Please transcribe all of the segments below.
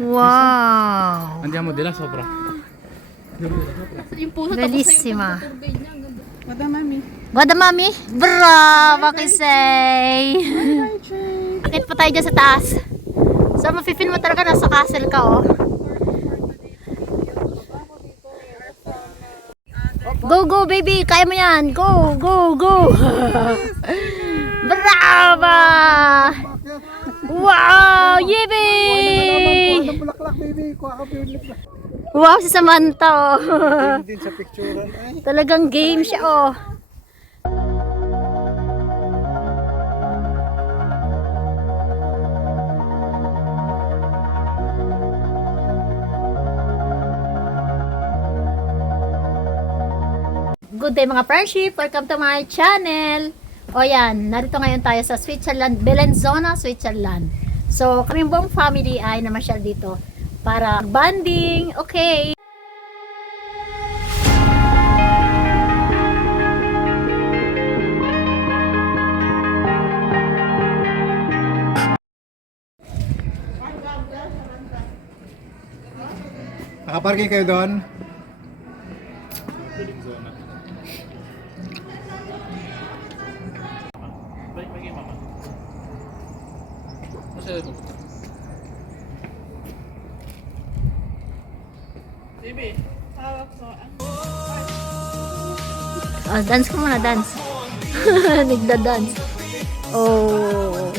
Wow! Andiamo della sopra. Yung puso Bellissima. Wada mami. Wada mami? Bravo, Kisay! Akit pa tayo dyan sa taas. So, mafe-feel mo talaga nasa castle ka, oh. Go, go, baby! Kaya mo yan! Go, go, go! Bravo! Wow! Yippee! Wow, si Samantha, oh. Talagang game siya, oh. Good day mga friendship, welcome to my channel. O yan, narito ngayon tayo sa Switzerland, Bellinzona, Switzerland. So, kaming buong family ay namasyal dito para bonding, okay. Nakaparking kayo doon? Oh, dance ko muna, dance. Nagda-dance. Oh.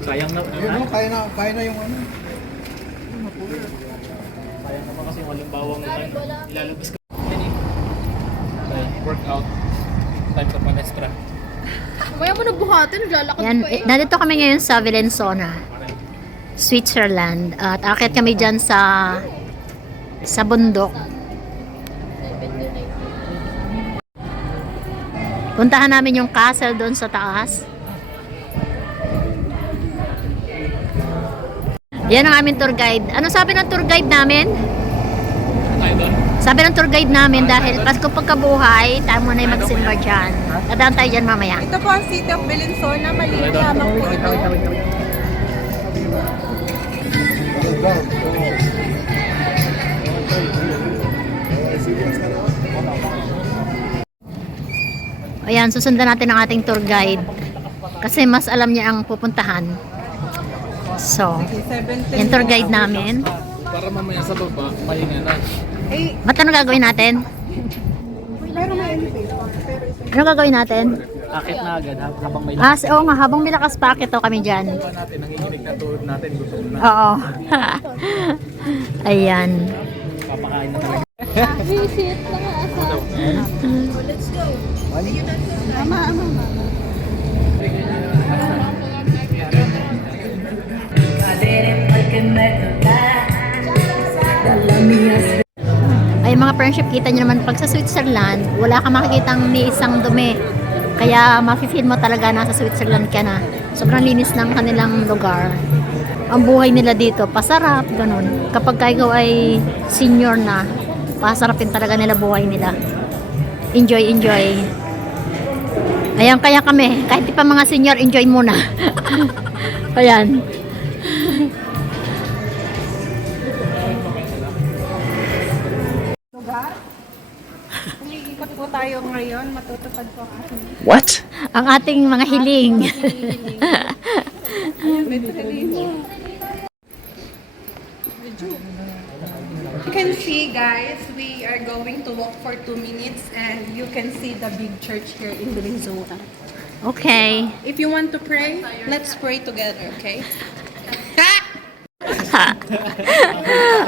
Sayang na. Ayun, kaya na yung ano. Sayang naman kasi walang bawang ilalabas ko. Workout. Time for manestra. Maya mo nabuhatin, naglalakad Yan, pa eh. nandito kami ngayon sa Bellinzona, Switzerland. At akit kami dyan sa bundok. Puntahan namin yung castle doon sa taas. Yan ang aming tour guide. Ano sabi ng tour guide namin? Tayo doon? Sabi ng tour guide namin dahil Pasko pagkabuhay, tayo muna yung magsimba dyan. Dadaan tayo dyan mamaya. Ito po ang City of Bellinzona, maliit lamang po ito. Ayan, susundan natin ang ating tour guide. Kasi mas alam niya ang pupuntahan. So, yung tour guide namin. Para mamaya sa baba, pahinga na. Ba't ano gagawin natin? Ano gagawin natin? Akit na agad habang may Oo nga, habang nilakas pa akit kami dyan. natin, nanginginig na tuhod natin. Gusto na. Oo. Ayan. Papakain na talaga. Visit na nga asa. Let's go. Ama. Ay mga friendship, kita nyo naman pag sa Switzerland, wala ka makikitang ni isang dumi. Kaya mafe-feel mo talaga nasa Switzerland ka na. Sobrang linis ng kanilang lugar. Ang buhay nila dito, pasarap, ganun. Kapag ikaw ay senior na, pasarapin talaga nila buhay nila. Enjoy, enjoy. Ayan, kaya kami, kahit di pa mga senior, enjoy muna. Ayan. Umiikot po tayo ngayon, matutupad po kasi. What? Ang ating mga hiling. You can see guys, we are going to walk for 2 minutes and you can see the big church here in Bellinzona. Okay. If you want to pray, let's pray together, okay?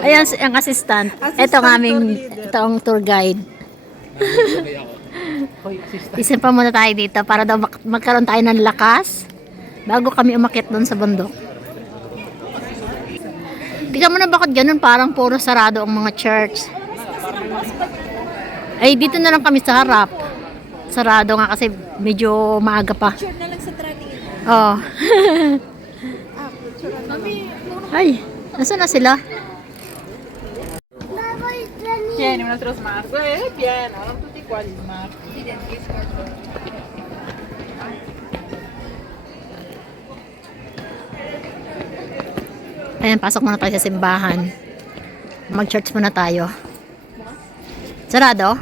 Ayan ang assistant. Ito ang aming itong tour guide. Isin pa muna tayo dito para daw magkaroon tayo ng lakas bago kami umakyat doon sa bundok. Tingnan mo na bakit ganun, parang puro sarado ang mga church. Ay, dito na lang kami sa harap. Sarado nga kasi medyo maaga pa. Picture na lang sa tracking. Oh. Ay, nasaan na sila? Tieni nuestros más. Bien, ahora tutti quali más. Ayan, pasok muna tayo sa simbahan. Mag-church muna tayo. Sarado?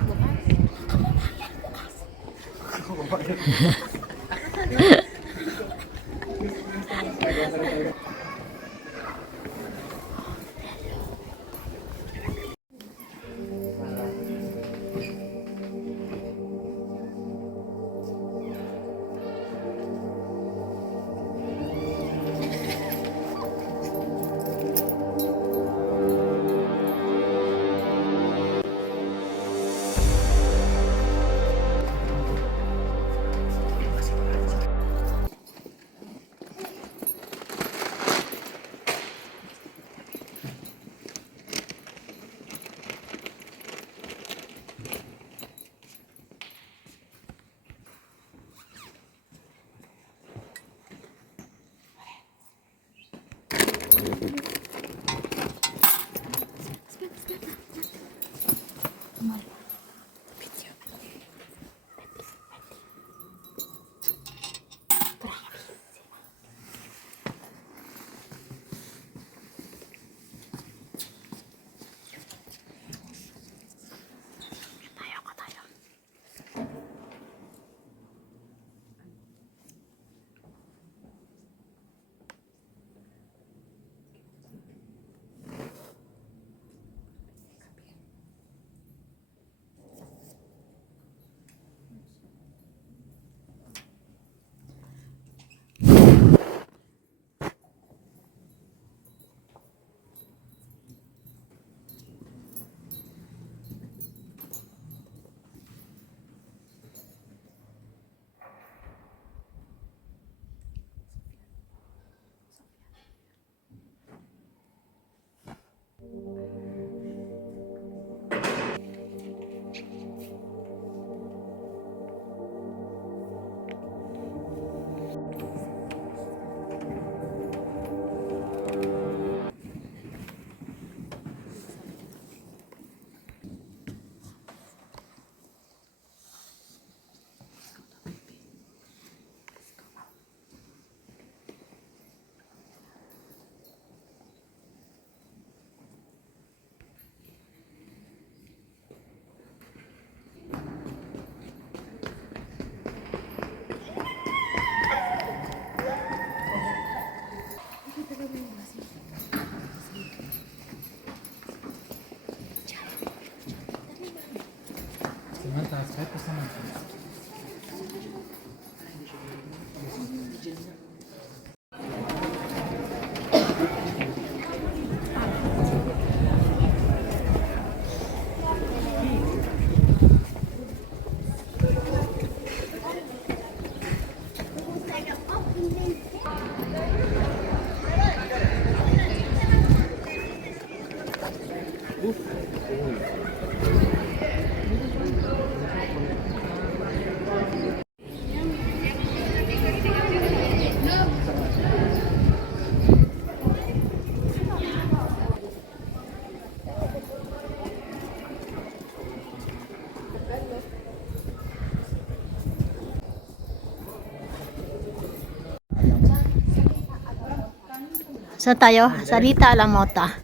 Saan tayo? Sa Rita Alamota.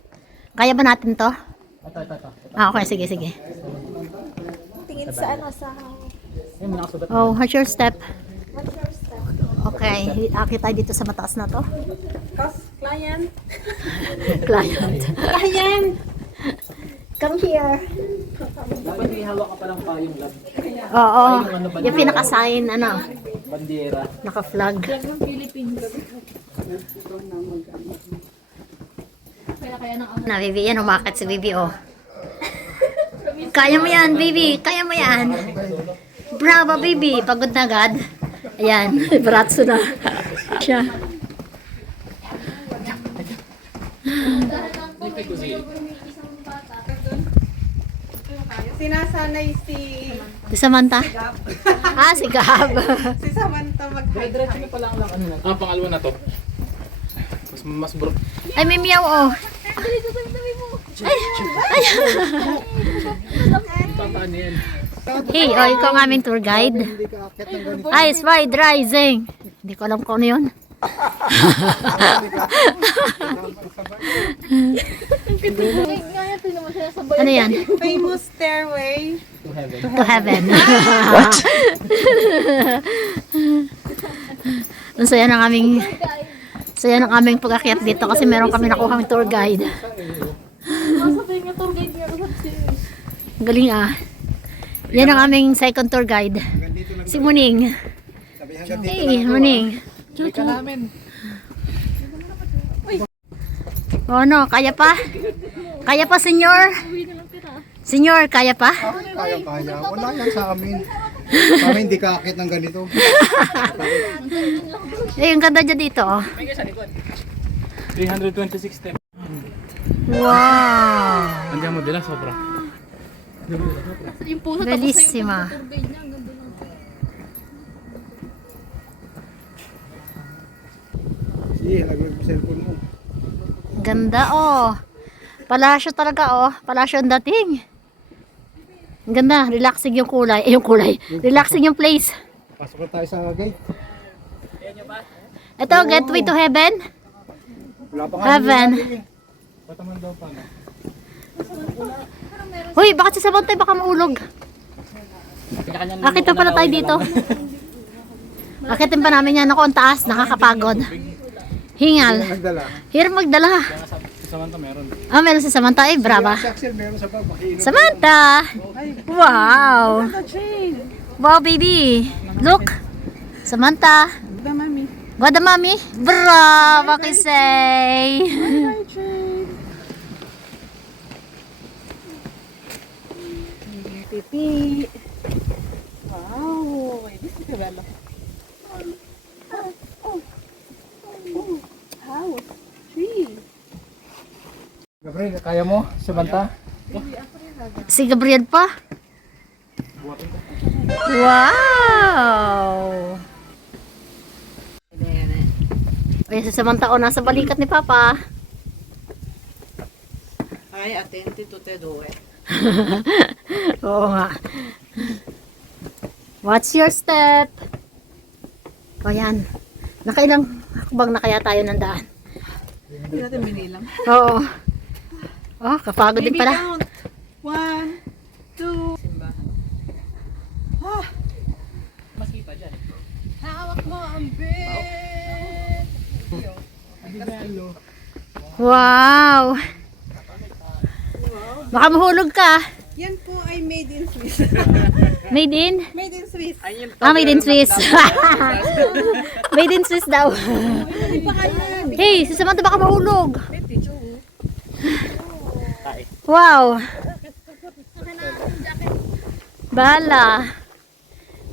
Kaya ba natin to? Ito. Ah, okay. Sige, sige. Tingin sa ano, sa... Ayun, may nakasugat. Oh, what's your step? Okay. Akit tayo dito sa mataas na to. Client. Client. Client! Come here. Dapat may hawak ka palang payong lab. Oo. Yung pinaka-sign, ano, Bandera. naka-flag. Na, Bibi, yan, umakit si Bibi, oh. Kaya mo yan, Bibi. Kaya mo yan. Bravo, Bibi. Pagod na agad. Ayan, bratso na. Siya. Sinasanay si Si Samantha? Gab. Ah, si Gab. Si Samantha Diretso mag-high. na pala ang lang ano na. Ah, pangalawa na to. Mas bro. Ay, may miyaw, oh. Paano yan? Hey, oh, ikaw ang aming tour guide. Hindi ka akit ng ganito. Ice Wide Rising. Hindi ko alam kung ano yun. Ano yan? Famous stairway. To heaven. What? Ang saya ng aming pag-akyat dito kasi meron kami nakuhang tour guide. Galing ah. Yan ang aming second tour guide. Si Muning. Hey, Muning. Ka namin. Oh no, kaya pa? Kaya pa, senyor? Senyor, kaya pa? Kaya. Wala yan sa amin. Sa amin hindi kaakit ng ganito. Eh, ang ganda dyan dito. Oh. May sa likod. 326 step. Wow! Andiyan mo dila, sobra. Bellissima. Sige, laglag mo cellphone mo. Ganda oh. Palasyo talaga oh. Palasyo ang dating. Ang ganda. Relaxing yung kulay. Eh, yung kulay. Relaxing yung place. Pasok na tayo sa gate. Ito, gateway to heaven. Wala pa Heaven. Pataman daw pa na. Hoy, bakit si Sabantay baka maulog? Akit pa pala tayo dito. Akitin pa namin yan. Ako, ang taas. Nakakapagod. Hingal. Nagdala. Hirap magdala. Samantha meron. Ah, meron si Samantha. Eh, brava. Si Axel meron sa baba. Samantha! Wow! Wow, baby! Look! Samantha! The mami. Wada mami? Bravo, kisay! Hi, Jane. Pipi. Wow. This is Bella. House. Tree. Gabriel, kaya mo? Samantha? Si Gabriel pa? Wow! Ay, si Samantha o nasa balikat ni Papa. Ay, attenti to te do it. Oo nga. Watch your step. O yan. Nakailang hakbang na kaya tayo ng daan? Hindi natin binilang. Oo. Oh, kapagod din pala. count. 1, 2. Simba. Mas kita dyan. Hawak mo ang bed. Wow! Baka mahulog ka. Yan po ay made in Swiss. Made in? Made in Swiss. Ah, made in Swiss. Made in Swiss daw. Hindi pa kaya. Hey, si Samantha baka mahulog. Wow. Bala.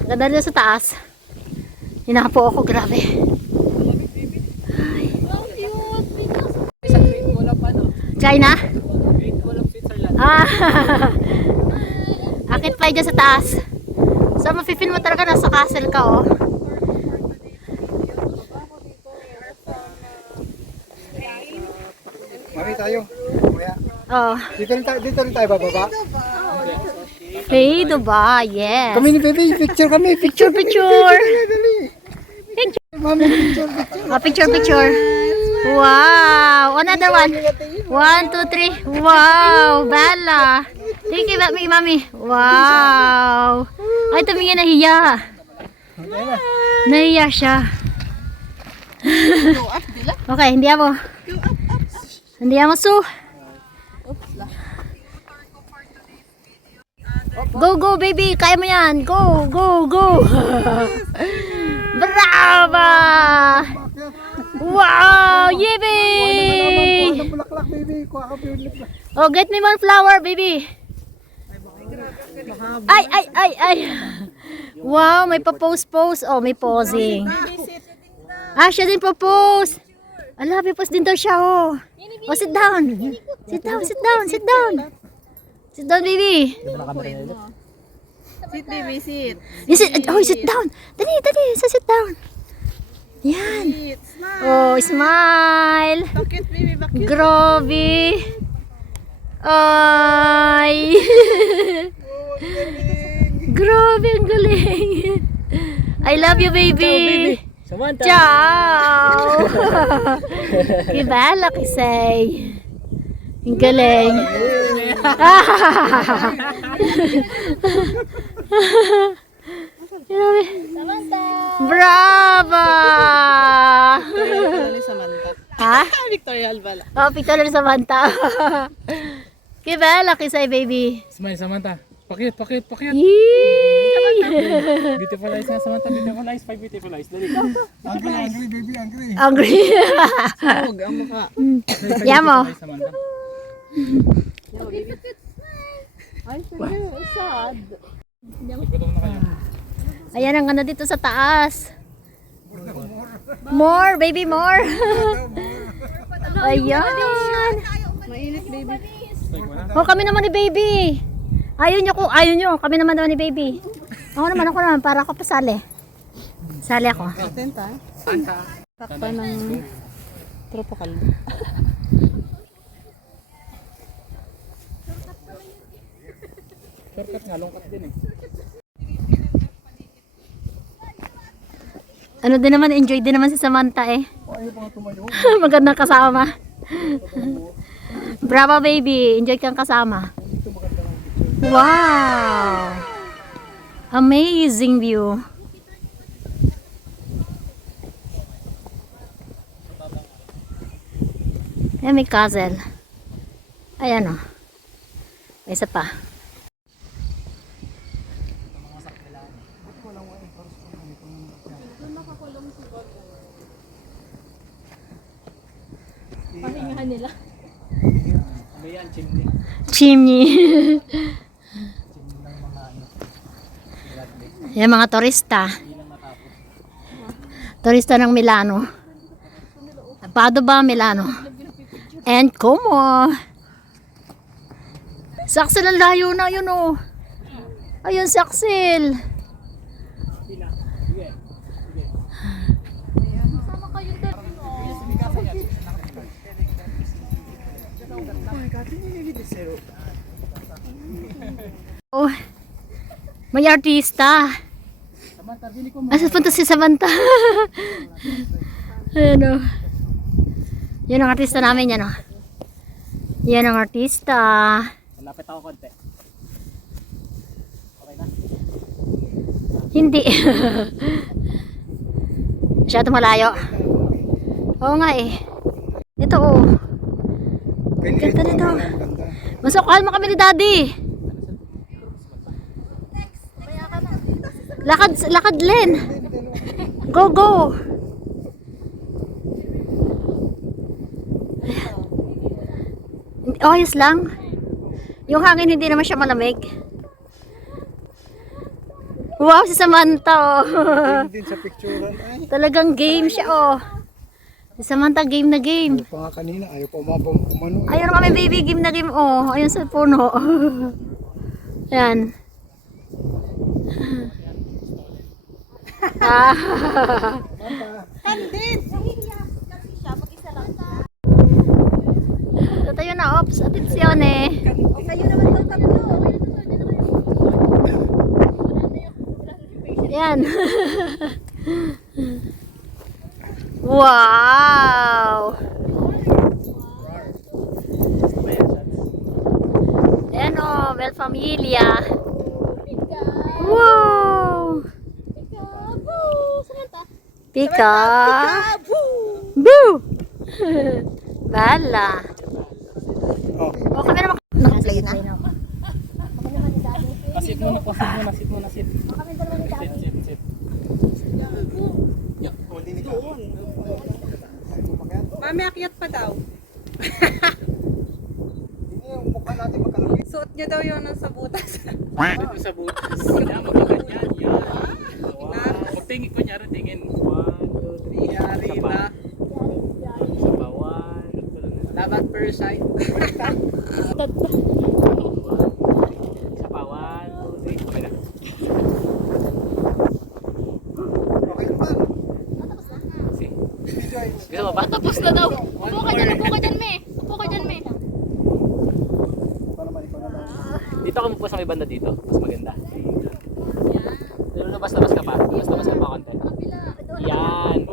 Ganda rin sa taas. Hinapo ako, grabe. Ay. Isang grade wala pa no? China? Grade wala Switzerland. Ah. Akit pa dyan sa taas. So, mafe-feel mo talaga nasa castle ka, oh. Mami tayo. Kaya. Oh. Dito rin tayo bababa. Hey, Dubai, yes. Kami ni baby, picture kami. Picture. Picture. Dali. Mami, picture. Oh, picture. Wow. Another one. 1, 2, 3. Wow. Bala. Thank you, mami. Wow. Ay, tumingin nahiya. Nahiya siya. Okay, hindi ako. Hindi ako su. Go, baby. Kaya mo yan. Go. Brava! Wow! Yippee! Bulaklak baby. Kuha ka bulaklak. Oh, get me one flower, baby. Ay. Wow, may pa-pose. Oh, may posing. Ah, siya din pa-pose. Ala, may pose din daw siya, oh. Oh, sit down. Sit down, baby. Sit, baby, sit. Sit down. Dali, sit down. Yan. Sit. Smile. Oh, smile. Bakit, baby? Bakit? Grabe. Ay. Grabe, ang galing. I love you, baby. Samantha! Ciao! Diba, Kisay? Ang galing. Bravo! Ha? Victoria Albala. Oh, picture na Samantha. Diba, Kisay, baby? Smile, Samantha. Pakit. Yee! Beautiful eyes na, Samantha. Beautiful eyes. 5 beautiful eyes. Dali. Angry, baby, angry. Angry. Huwag ang mukha. Yamo. Samantha. Ay, sige, sad. Gutom na kayo. Ayan ang ano dito sa taas. More, baby, more. Ayan. Mainit, baby. Oh, kami naman ni baby. Ayaw nyo. Kami naman ni baby. Ako naman, para ako pasali. Sali ako. Tenta. Takpan ng tropical. Shortcut nga, long cut din eh. Ano din naman, enjoy din naman si Samantha eh. Magandang kasama. Bravo baby, enjoy kang kasama. Wow! Amazing view. Ayan, may castle. Ayan o. May isa pa. Pahingahan nila. Ano yan, chimney? Chimney. Yan mga turista. Turista ng Milano. Padova, Milano. And Como. Saxel ang layo na yun oh. Ayun Saxel. Oh, may artista. Samantha, bili ko mo. Asa punta si Samantha? Ayan o. Yan ang artista namin yan o. Yan ang artista. Malapit ako konti. Okay na? Hindi. Masyado malayo. Oo nga eh. Ito oh. Ganda nito. Masukal mo kami ni Daddy. Lakad Len. Go. Ayos lang. Yung hangin hindi naman siya malamig. Wow, si Samantha oh. Din sa picturean. Ay, Talagang game siya oh. Si Samantha game na game. pa nga kanina, ayaw pa umabang umano. Ayun kami baby game na game oh. Ayun sa puno. Ayan. Tatayo na ops. Atensyon eh. Yan. Wow. Ayan o, Bel Familia. Wow. Pika. Boo. Bala. Oh. O kami naman. Naka-play na. Sit muna. Sit. Mami, akyat pa daw. Hindi yung mukha natin magkalapit. Suot niya daw yun sa butas. Dito sa butas. Yan, magaganyan. Yan. Wow. Pagtingin ko niya, tingin. 1, 2, 3. Yari Isa pa. na. Isa pa. 1. Laban per side. Isa pa. 1, 2, 3. Okay na. Okay naman. See? Enjoy. Gusto mo ba? Tapos na daw. Upo ka dyan, me. Para man ikaw na lang. Dito ka po sa may banda dito. Mas maganda. Pero labas ka pa. Labas ka pa konti. Yan.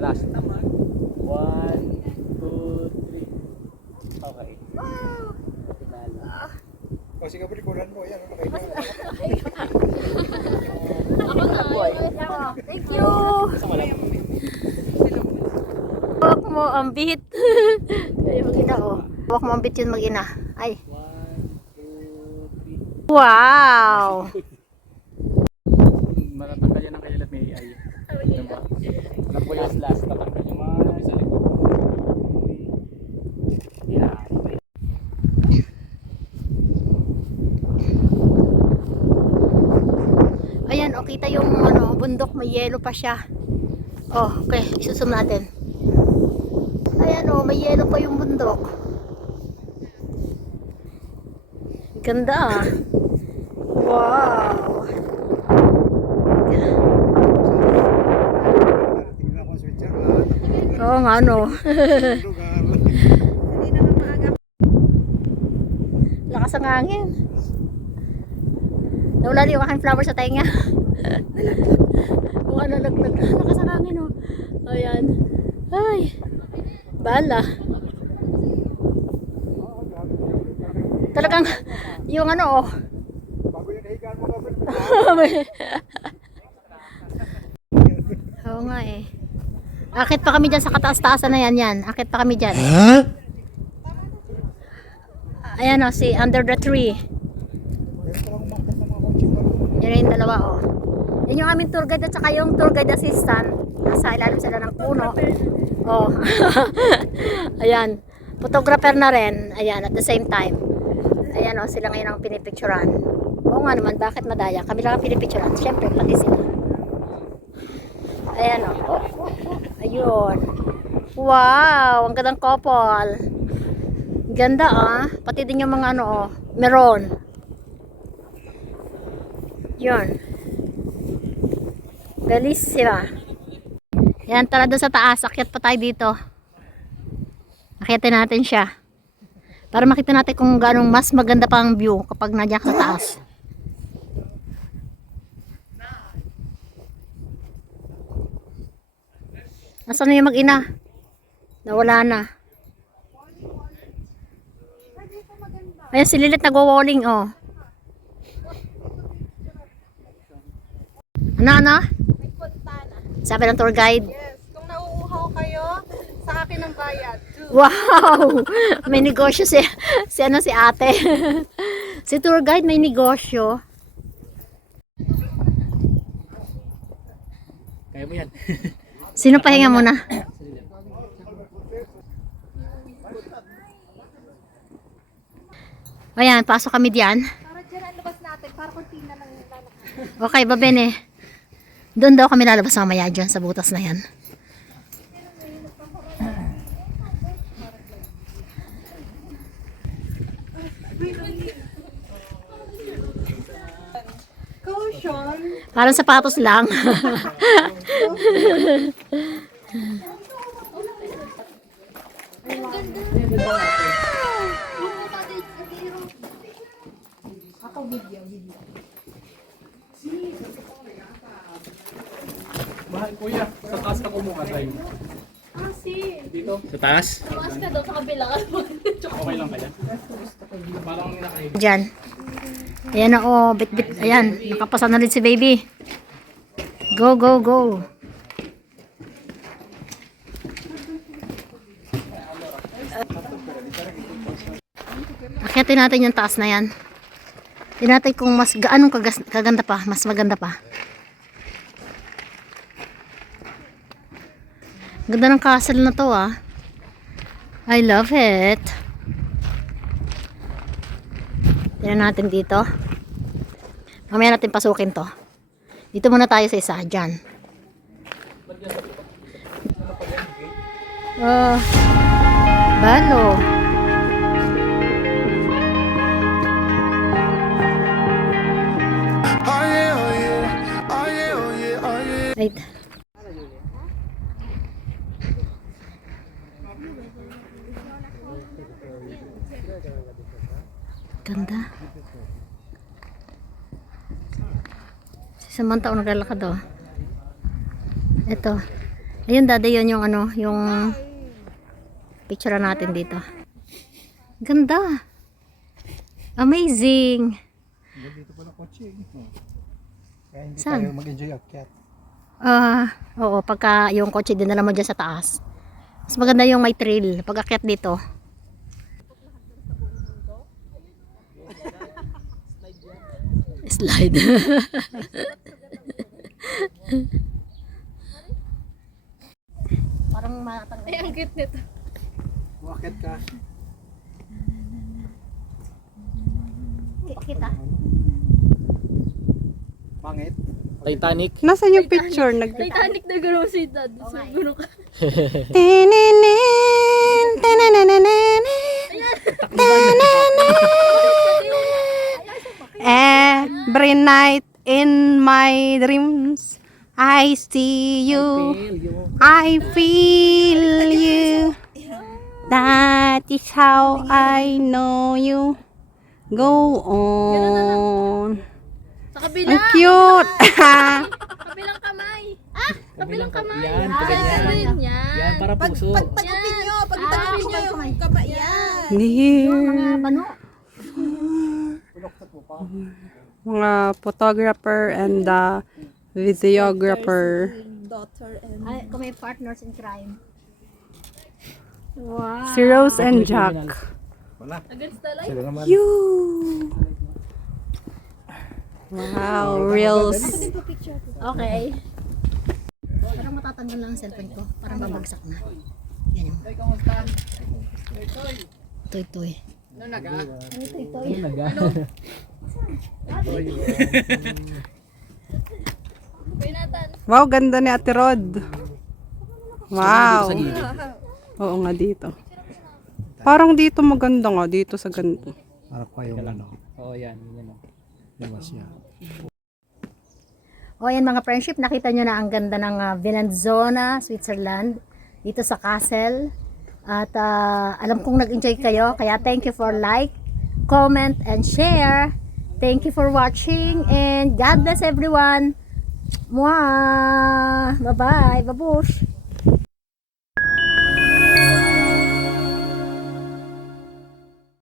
last. 1, 2, 3. Okay. O sige, palikuran mo. Yan, nakailan. Thank you. Hawak mo ang bit. Ay, mag-ina oh. Hawak mo ang bit yun mag-ina. Ay. 1, 2, 3. Wow. Matatanggal yan ang kayalat may AI. Diba? Alam ko yung last. Tatanggal yung mga sa likod. Yeah. Ayan, oh, kita yung ano, bundok, may yelo pa siya. Oh, okay, isusum natin. Ayan, oh, may yelo pa yung bundok. Ganda ah. Wow. Tingnan ko Switzerland. Oo nga, no. Lugar. Hindi naman maaga. Lakas ang hangin. Nawala yung aking flower sa tenga. Mukha nalaglag. Lakas ang hangin, oh. Ayan. Ay. Bala. Talagang, yung ano, oh. Bago yung nahigaan mo ka, Oo nga eh. Akit pa kami dyan sa kataas-taasan na yan. Akit pa kami dyan. Ayan o, si Under the Tree. Yan na yung dalawa o. Yan yung aming tour guide at saka yung tour guide assistant. Nasa ilalim sila ng puno. Oh. Ayan. Photographer na rin. Ayan, at the same time. Ayan o, sila ngayon ang pinipicturan. Oo nga naman, bakit madaya? Kami lang ang pinipicturan. Siyempre, pati sila. Ayan o. Ayun. Wow, ang gandang couple. Ganda ah. Pati din yung mga ano oh, meron. Yun. Bellissima. Yan, tara doon sa taas. Akyat pa tayo dito. Akyatin natin siya. Para makita natin kung ganong mas maganda pa ang view kapag nandiyan ka sa taas. Nasaan na yung mag-ina? Nawala na. Ayan si Lilit nagwa-walling oh. Ano? May fontana. Sabi ng tour guide. Yes, kung nauuhaw kayo, sa akin ang bayad. Wow! May negosyo si ate. Si tour guide may negosyo. Kaya mo yan. Sino pahinga muna? Ayan, pasok kami diyan. Para dyan ang labas natin, para kuntina lang yung lalaki. Okay, babene. Doon daw kami lalabas mamaya dyan sa butas na yan. Caution! Parang sapatos lang. Mahal kuya, sa taas ka kumuha tayo. Dito? Sa taas? Tumaas ka daw sa kabila. Okay lang kaya? Parang nakahiga. Diyan. Ayan na oh, bit-bit. Ayan, nakapasa na rin si baby. Go, go, go. Akyatin natin yung taas na yan. Tingnan natin kung mas gaanong kaganda pa, mas maganda pa. Ganda ng castle na to ah. I love it. Tingnan natin dito. Mamaya natin pasukin to. Dito muna tayo sa isa dyan. Balo. Wait. Ganda. Si Samantha naglalakad oh. Ito. Ayun, dada, yun yung ano, yung picture natin dito. Ganda. Amazing. Dito pala kotse. Kaya hindi Saan? tayo mag-enjoy akyat. Oo, pagka yung kotse dinala mo dyan sa taas. Mas maganda yung may trail pag akyat dito. Slide. Parang matanggal. Ay, ang cute nito. Akyat ka. Kita. Pangit. Titanic. Nasaan yung picture? Titanic na gano'n si Dad. Siguro ka. Every night in my dreams, I see you, I feel you. That is how I know you. Go on. Sa kabila. Ang cute. Kabilang kamay. Kabilang kamay. Yan, Yan. ganyan. Yan. Yan, para puso. Pagtagupin nyo. Pagtagupin nyo yung kamay. Yan. Mga bano. Mga photographer and videographer. Ay, kung may partners in crime. Wow. Si Rose and Jack. Wala. Against the light. Sila naman. You. Wow, reels. Okay. Parang matatanggal lang ang cellphone ko. Parang babagsak na. Yan yung. Toy. Wow, ganda ni Ate Rod. Wow. Oo nga dito. Parang dito maganda nga, dito sa ganito. Harap pa yung ano. Oo, yan. Yan. Liwas niya. O yan mga friendship, nakita nyo na ang ganda ng Vilanzona, Switzerland. Dito sa castle. At alam kong nag-enjoy kayo. Kaya thank you for like, comment, and share. Thank you for watching. And God bless everyone. Mwah! Bye-bye. Babush!